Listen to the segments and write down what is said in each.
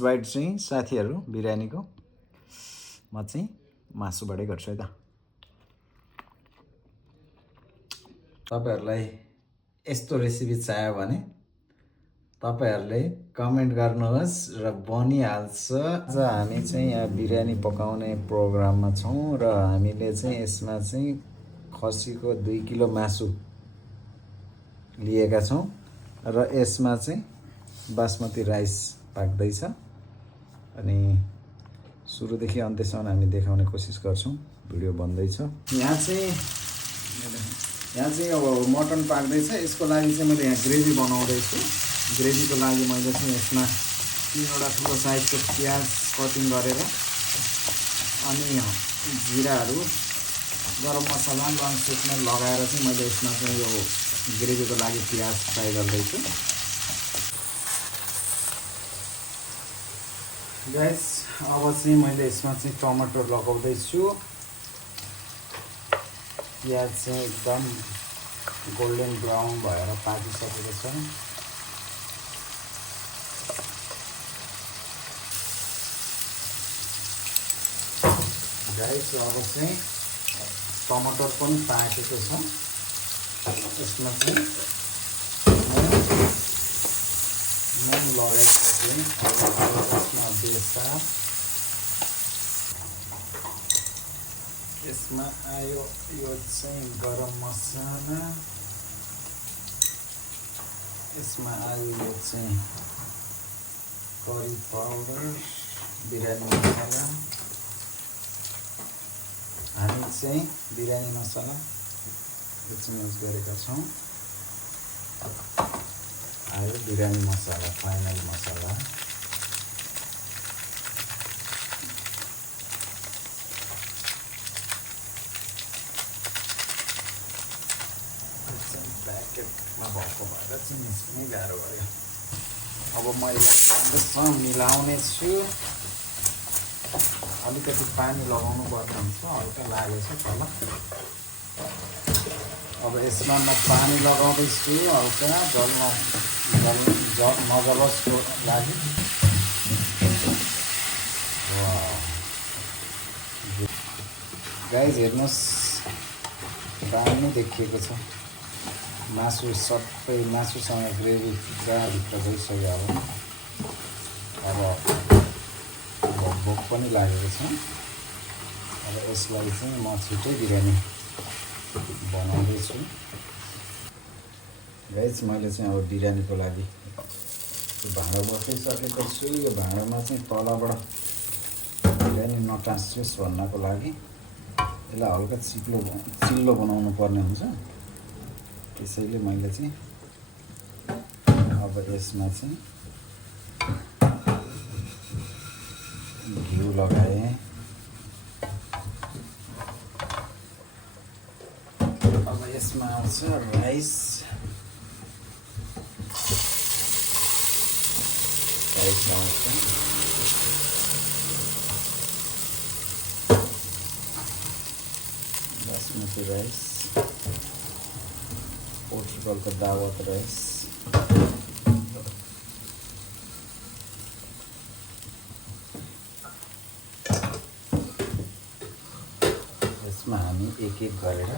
Bite चाहिँ साथीहरू बिरयानीको म चाहिँ मासुबाटै गर्छु है त। तपाईहरुलाई यस्तो रेसिपी चाहियो भने तपाईहरुले कमेन्ट गर्नुहोस् र बनिहाल्छ। आज हामी चाहिँ यहाँ बिरयानी पकाउने प्रोग्राममा छौं र हामीले चाहिँ यसमा चाहिँ खसीको 2 किलो मासु लिएका छौं र यसमा चाहिँ बासमती राइस पाक्दैछ अनि सुरुदेखि अन्त्यसम्म हामी देखाउने कोसिस गर्छौं। भिडियो बन्दैछ। यहाँ चाहिँ अब मटन पाक्दैछ। यसको लागि चाहिँ मैले यहाँ ग्रेभी बनाउँदै छु। ग्रेभीको लागि मैले चाहिँ यसमा 3वटा ठुलो साइजको प्याज कटिङ गरेर अनि जिराहरू गरम मसला लङ सुक्ने लगाएर चाहिँ मैले यसमा चाहिँ यो ग्रेभीको लागि प्याज फ्राई गर्दै छु। गाइस अब चाहिँ मैले यसमा चाहिँ टमाटर लगाउँदै छु। प्याज चाहिँ एकदम गोल्डन ब्राउन भएर पाकिसकेको छ। गाइस अब चाहिँ टमाटर पनि पाकेको छ। यसमा चाहिँ नुन लगाइसकेँ। यसमा बेसार यसमा आयो यो चाहिँ गरम मसला। यसमा आयो यो चाहिँ करी पाउडर बिरयानी मसला। हामी चाहिँ बिरयानी मसला यो चाहिँ युज गरेका छौं। आयो बिरयानी मसला फाइनल मसला। प्याकेटमा भएको भएर चाहिँ निस्किनै गाह्रो भयो। अब मैले राम्रोसँग मिलाउने छु। अलिकति पानी लगाउनु पर्ने हुन्छ। हल्का लागेछ तल। अब यसमा म पानी लगाउँदैछु हल्का मजालसको लागि। गाइस हेर्नुहोस् दामी देखिएको छ। मासु सबै मासुसँग ग्रेभी पुरा भित्र गइसक्यो। अब भोक पनि लागेको छ। अब यसलाई चाहिँ म छिटै बिरयानी बनाउँदैछु। गाइस मैले चाहिँ अब बिरयानीको लागि भाँडा बसाइसकेको छु। यो भाँडामा चाहिँ तलबाट बिरयानी नटाँसियोस् भन्नको लागि यसलाई हल्का चिल्लो बनाउनु पर्ने हुन्छ। त्यसैले मैले चाहिँ अब यसमा चाहिँ घिउ लगाएँ। अब यसमा आउँछ राइस। आउँछ बासमती राइस, पोर्चुगलको दावत राइस। यसमा हामी एक गरेर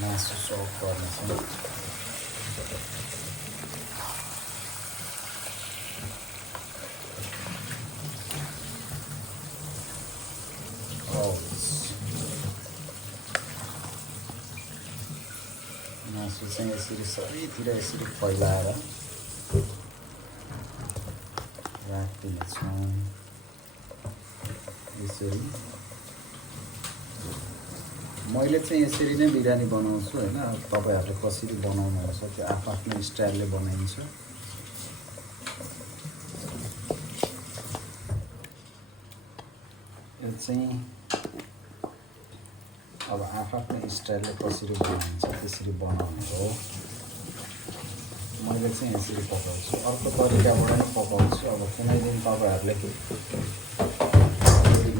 मासु सर्भ गर्नेछौँ। मासु चाहिँ यसरी सबैतिर यसरी फैलाएर राखिदिनेछौँ। यसरी मैले चाहिँ यसरी नै बिरयानी बनाउँछु हैन। तपाईहरुले कसरी बनाउनुहुन्छ त्यो आफ्नो स्टाइलले बनाइन्छ। यो चाहिँ अब आफ्नो स्टाइलले कसरी बनाइन्छ त्यसरी बनाउनु हो। मैले चाहिँ यसरी पकाउँछु। अर्को तरिकाबाट पनि पकाउँछु। अब कुनै दिन तपाईहरुले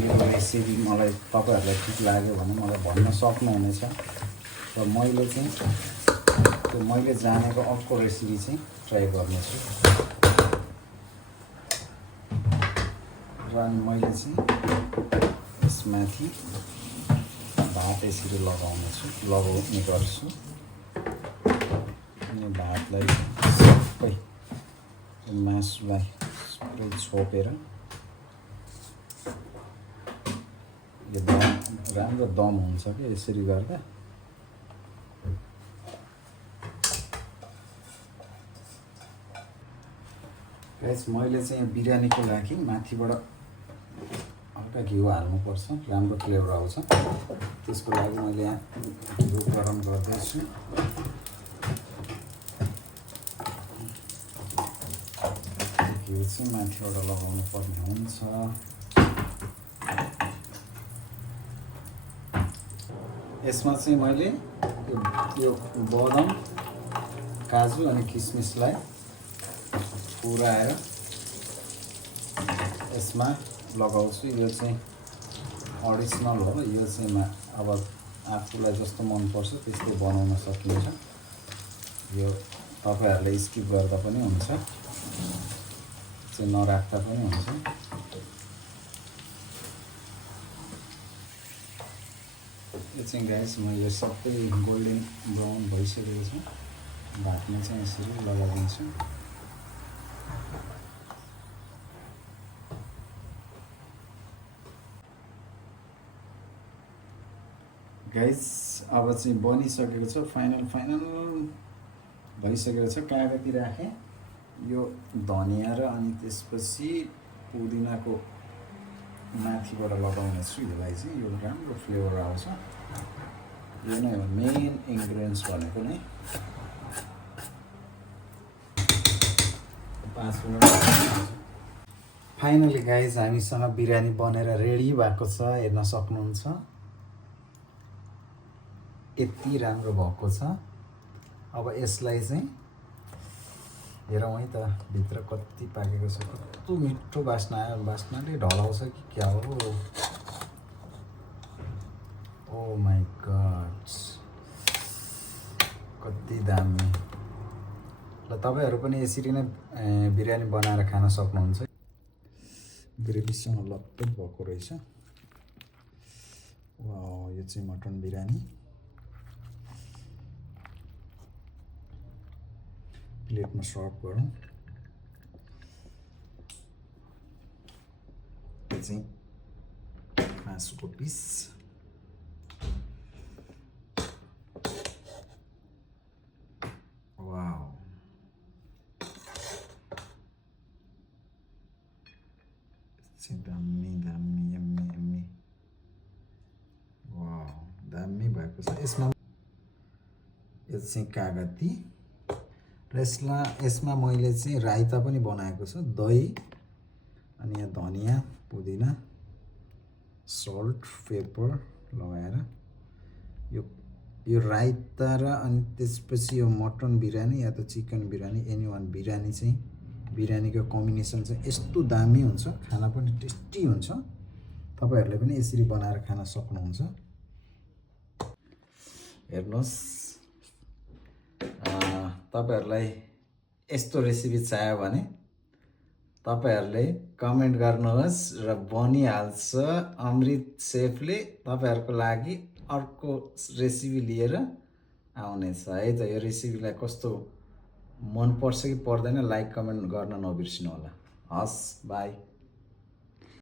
यो रेसिपी मलाई तपाईहरुलाई ठिक लाग्यो भने मलाई भन्न सक्नुहुनेछ। र मैले चाहिँ त्यो मैले जानेको अर्को रेसिपी चाहिँ ट्राई गर्नेछु। अनि मैले चाहिँ यसमाथि भात यसरी लगाउने गर्छु। अनि भातलाई सबै मासुलाई सबै छोपेर यो राम्रो दम हुन्छ कि यसरी गर्दा। गाइस मैले चाहिँ यो बिरयानीको लागि माथिबाट हल्का घिउ हाल्नुपर्छ, राम्रो फ्लेभर आउँछ। त्यसको लागि मैले यहाँ घिउ गरम गर्दैछु। घिउ चाहिँ माथिबाट लगाउनु पर्ने हुन्छ। यसमा चाहिँ मैले यो बदाम, काजु अनि किसमिसलाई पुराएर यसमा लगाउँछु। यो चाहिँ अडिसनल हो। यो चाहिँ अब आफूलाई जस्तो मनपर्छ त्यस्तै बनाउन सकिन्छ। यो तपाईहरुले स्किप गर्दा पनि हुन्छ, चाहिँ नराख्दा पनि हुन्छ। यो चाहिँ गाइस म यो सबै गोल्डन ब्राउन भइसकेको छ। भातमा चाहिँ यसरी लगाइदिन्छु। गाइस अब चाहिँ बनिसकेको छ, फाइनल भइसकेको छ। कागती राखेँ यो धनिया र अनि त्यसपछि पुदिनाको माथिबाट लगाउने छु। यसलाई चाहिँ यो राम्रो फ्लेभर आउँछ। यो नै हो मेन इन्ग्रेडियन्ट्स भनेको नै। 5 मिनट। फाइनली गाइस हामीसँग बिरयानी बनेर रेडी भएको छ। हेर्न सक्नुहुन्छ यति राम्रो भएको छ। अब यसलाई चाहिँ हेरौँ है त भित्र कति पाकेको छ। कस्तो मिठो बास्ना आयो। बास्नाले ढलाउँछ कि क्या हो। ओ माई गॉड, कति दामी। ल तपाईहरु पनि यसरी नै बिरयानी बनाएर खान सक्नुहुन्छ। ग्रेभीसँग लतपत भएको रहेछ। वाउ, यो चाहिँ मटन बिरयानी। प्लेटमा सर्भ गरौँ। यो चाहिँ मासुको पिस। वाउ, चाहिँ दामी यम्मी। वाउ, दामी भएको छ। यसमा यो चाहिँ कागती र यसमा मैले चाहिँ रायता पनि बनाएको छु। दही अनि यहाँ धनिया, पुदिना, सल्ट, पेपर लगाएर यो रायता र अनि त्यसपछि यो मटन बिरयानी या त chicken biryani any one biryani चाहिँ बिरयानीको कम्बिनेसन चाहिँ यस्तो दामी हुन्छ। खाना पनि टेस्टी हुन्छ। तपाईहरुले पनि यसरी बनाएर खान सक्नुहुन्छ। हेर्नुहोस्, तपाईहरुलाई यस्तो रेसिपी चाहियो भने तपाईहरुले कमेन्ट गर्नुहोस् र बनिहाल्छ। अमृत सेफले तपाईहरुको लागि अर्को रेसिपी लिएर आउनेछ है त। यो रेसिपीलाई कस्तो मन पर्छ कि पर्दैन लाइक कमेन्ट गर्न नबिर्सिनु होला। हस्, बाई।